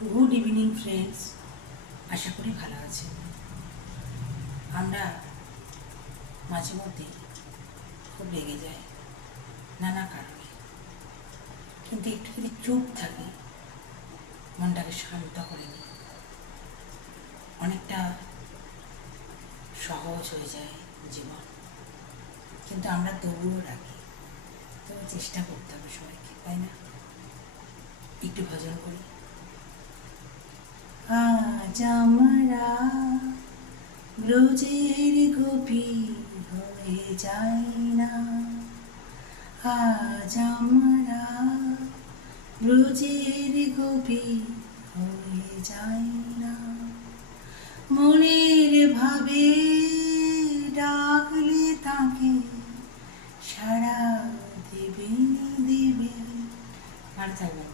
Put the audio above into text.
Good evening friends, আশা করি ভালো আছেন। আমরা মাঝে মধ্যে খুব রেগে যাই নানা কারণে, কিন্তু একটু যদি চুপ থাকি, মনটাকে শান্ত করে নিই, অনেকটা সহজ হয়ে যায় জীবন। কিন্তু আমরা তবুও রাখি, তবু চেষ্টা করতে হবে সবাইকে, তাই না? একটু ভজন করি। আজ আমরা ব্রজের গোপী হয়ে যাই না, আজ আমরা ব্রজের গোপী হয়ে যাই না, মনের ভাবে ডাকলে তাকে সারা দেবে দেবে। আর থাকবে